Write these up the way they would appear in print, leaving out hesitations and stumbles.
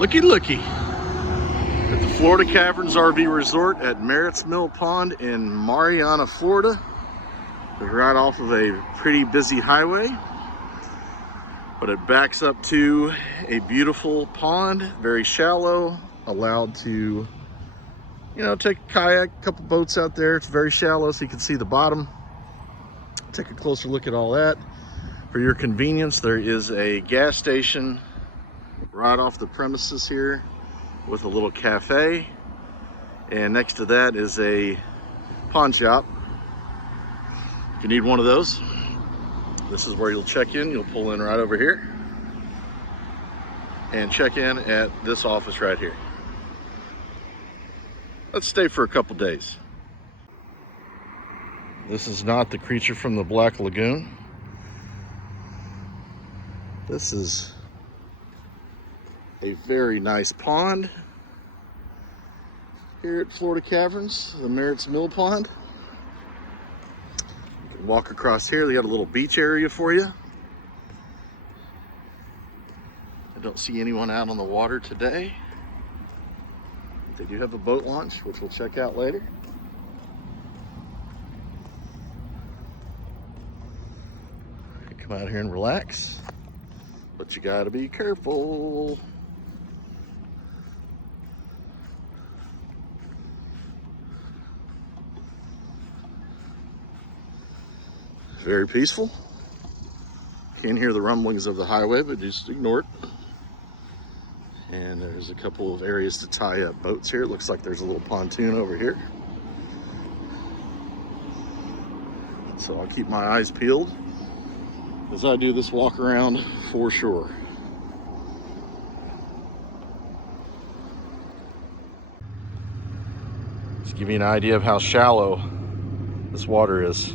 Looky looky at the Florida Caverns RV Resort at Merritt's Mill Pond in Marianna, Florida. We're right off of a pretty busy highway, but it backs up to a beautiful pond, very shallow, allowed to, take a kayak, a couple boats out there. It's very shallow so you can see the bottom. Take a closer look at all that. For your convenience, there is a gas station right off the premises here with a little cafe, and next to that is a pawn shop. If you need one of those, this is where you'll check in. You'll pull in right over here and check in at this office right here. Let's stay for a couple days. This is not the creature from the Black Lagoon. This is a very nice pond here at Florida Caverns, the Merritt's Mill Pond. You can walk across here. They got a little beach area for you. I don't see anyone out on the water today. They do have a boat launch, which we'll check out later. You come out here and relax, but you gotta be careful. Very peaceful. Can't hear the rumblings of the highway, but just ignore it. And there's a couple of areas to tie up boats here. It looks like there's a little pontoon over here. So I'll keep my eyes peeled as I do this walk around for sure. Just give you an idea of how shallow this water is.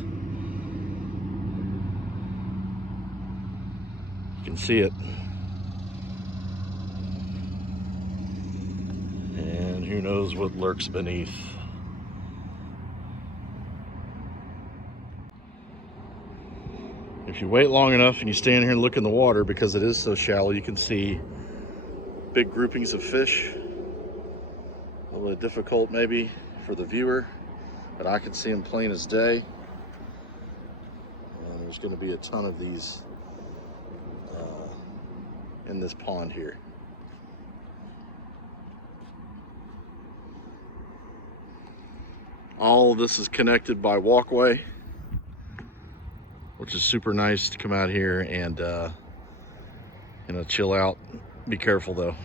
You can see it. And who knows what lurks beneath. If you wait long enough and you stand here and look in the water, because it is so shallow, you can see big groupings of fish. A little bit difficult maybe for the viewer, but I can see them plain as day. And there's going to be a ton of these in this pond here. All of this is connected by walkway, which is super nice to come out here and chill out. Be careful though.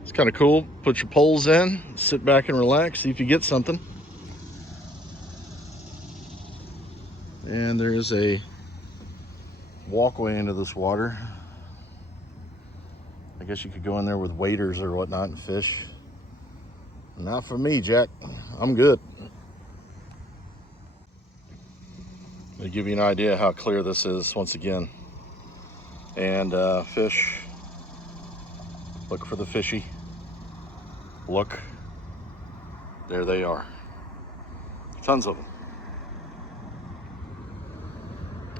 It's kind of cool. Put your poles in, sit back and relax, see if you get something. And there is a walkway into this water. I guess you could go in there with waders or whatnot and fish. Not for me, Jack. I'm good. To give you an idea how clear this is once again. And fish. Look for the fishy. Look. There they are. Tons of them.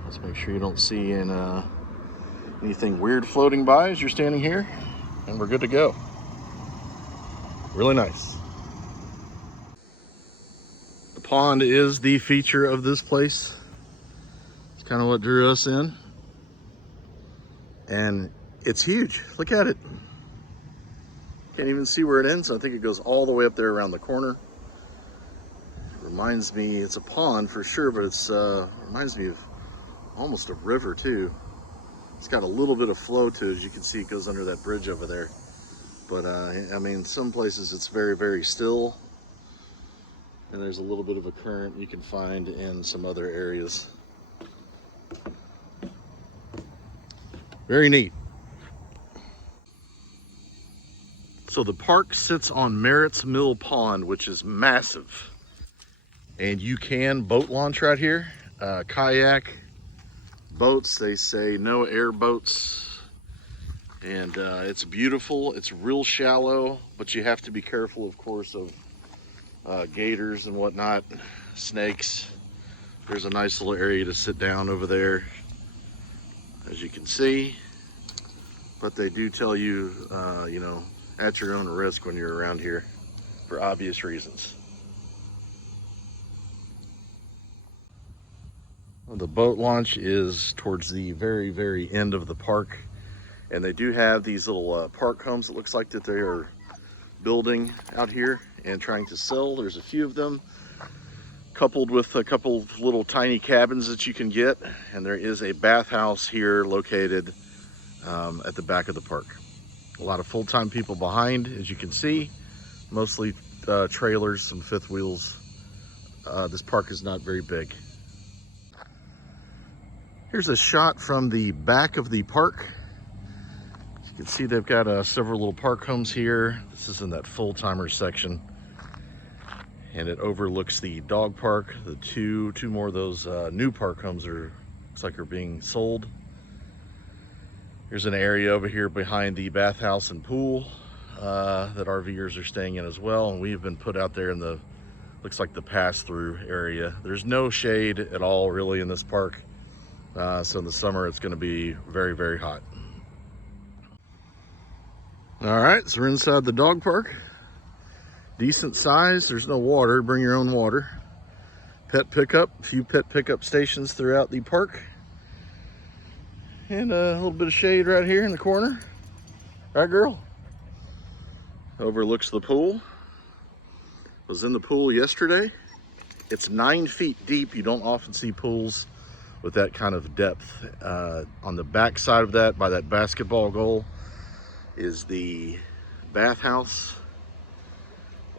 Let's make sure you don't see anything weird floating by as you're standing here, and we're good to go. Really nice. The pond is the feature of this place. It's kind of what drew us in, and it's huge. Look at it. Can't even see where it ends. I think it goes all the way up there around the corner. It reminds me, it's a pond for sure, but it's reminds me of almost a river too. It's got a little bit of flow to it. As you can see, it goes under that bridge over there. But I mean, some places it's very, very still, and there's a little bit of a current you can find in some other areas. Very neat. So the park sits on Merritt's Mill Pond, which is massive, and you can boat launch right here, kayak, boats. They say no airboats, and it's beautiful. It's real shallow, but you have to be careful, of course, of gators and whatnot, snakes. There's a nice little area to sit down over there. as you can see, but they do tell you, you know, at your own risk when you're around here for obvious reasons. Well, the boat launch is towards the very end of the park, and they do have these little park homes. It looks like that they are building out here and trying to sell. There's a few of them, coupled with a couple of little tiny cabins that you can get, and there is a bathhouse here located at the back of the park. A lot of full-time people behind, as you can see, mostly trailers, some fifth wheels. This park is not very big. Here's a shot from the back of the park. As you can see, they've got several little park homes here. This is in that full-timer section, and it overlooks the dog park. The two more of those new park homes looks like are being sold. There's an area over here behind the bathhouse and pool that RVers are staying in as well, and we've been put out there in the, looks like the pass-through area. There's no shade at all really in this park, so in the summer it's going to be very hot. All right, so we're inside the dog park. Decent size. There's no water. Bring your own water. Pet pickup. A few pet pickup stations throughout the park. And a little bit of shade right here in the corner. Right, girl? Overlooks the pool. Was in the pool yesterday. It's 9 feet deep. You don't often see pools with that kind of depth. On the back side of that, by that basketball goal, is the bathhouse.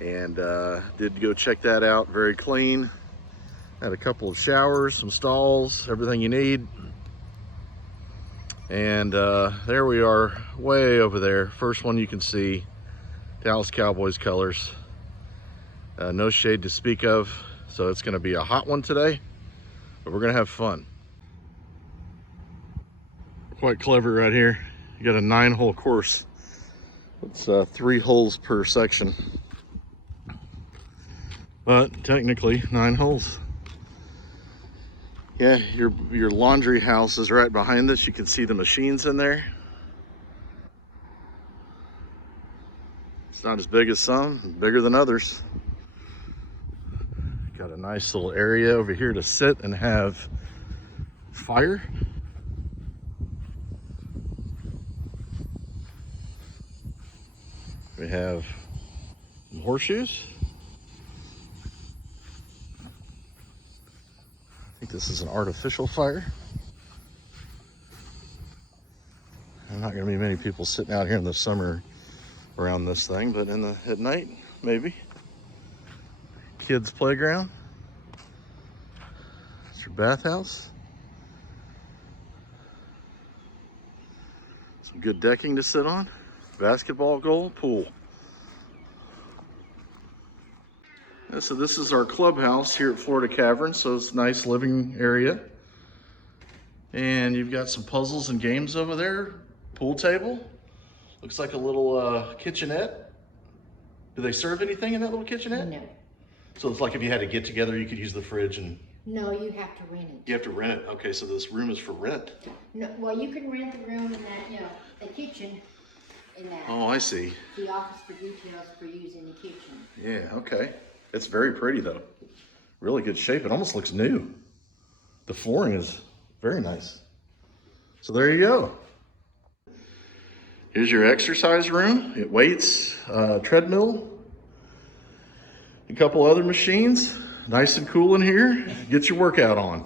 And did go check that out. Very clean. Had a couple of showers, some stalls, everything you need. And there we are, way over there. First one you can see, Dallas Cowboys colors. No shade to speak of, so it's going to be a hot one today, but we're going to have fun. Quite clever right here. You got a 9-hole course. It's 3 holes per section, but technically 9 holes. Yeah, your laundry house is right behind this. You can see the machines in there. It's not as big as some, bigger than others. Got a nice little area over here to sit and have fire. We have some horseshoes. I think this is an artificial fire. There's not going to be many people sitting out here in the summer around this thing, but at night, maybe. Kids' playground. It's your bathhouse. Some good decking to sit on. Basketball goal, pool. And so this is our clubhouse here at Florida Caverns, so it's a nice living area. And you've got some puzzles and games over there. Pool table. Looks like a little kitchenette. Do they serve anything in that little kitchenette? No. So it's like if you had to get together, you could use the fridge and... No, you have to rent it. You have to rent it. Okay, so this room is for rent. No, well, you can rent the room in that, you know, the kitchen in that. Oh, I see. The office for details for using the kitchen. Yeah, okay. It's very pretty though. Really good shape. It almost looks new. The flooring is very nice. So there you go. Here's your exercise room. It weights, treadmill, a couple other machines. Nice and cool in here. Get your workout on.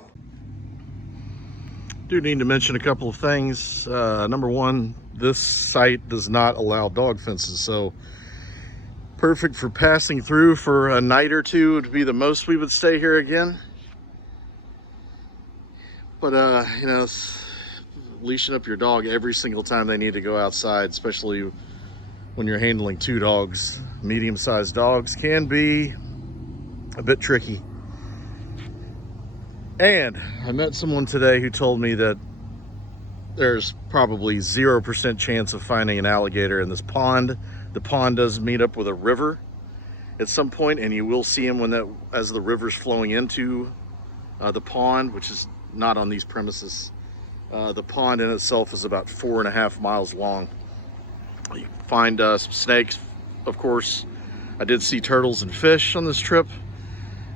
Do need to mention a couple of things. Number one, this site does not allow dog fences, so perfect for passing through for a night or two would be the most we would stay here again. But you know, leashing up your dog every single time they need to go outside, especially when you're handling 2 dogs, medium-sized dogs, can be a bit tricky. And I met someone today who told me that there's probably 0% chance of finding an alligator in this pond. The pond does meet up with a river at some point, and you will see him as the river's flowing into the pond, which is not on these premises. The pond in itself is about 4.5 miles long. You can find some snakes, of course. I did see turtles and fish on this trip,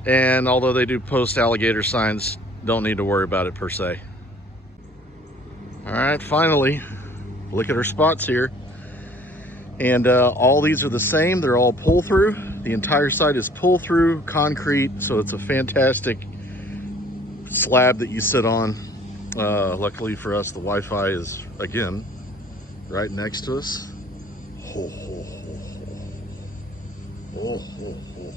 and although they do post alligator signs, don't need to worry about it per se. All right, finally, look at our spots here. And all these are the same. They're all pull through. The entire site is pull through concrete, so it's a fantastic slab that you sit on. Luckily for us, the Wi-Fi is, again, right next to us. Ho, ho, ho, ho. Ho, ho, ho.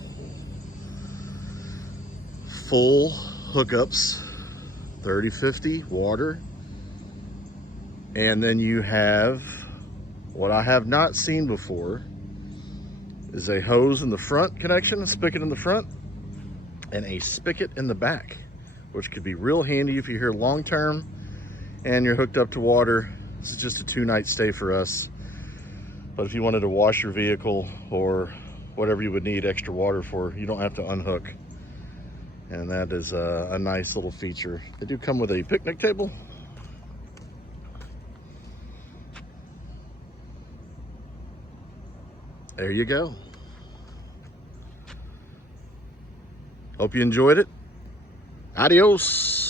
Full hookups, 30/50 water. And then you have, what I have not seen before, is a hose in the front connection, a spigot in the front, and a spigot in the back, which could be real handy if you're here long term and you're hooked up to water. This is just a 2-night stay for us. But if you wanted to wash your vehicle or whatever you would need extra water for, you don't have to unhook. And that is a nice little feature. They do come with a picnic table. There you go. Hope you enjoyed it. Adios.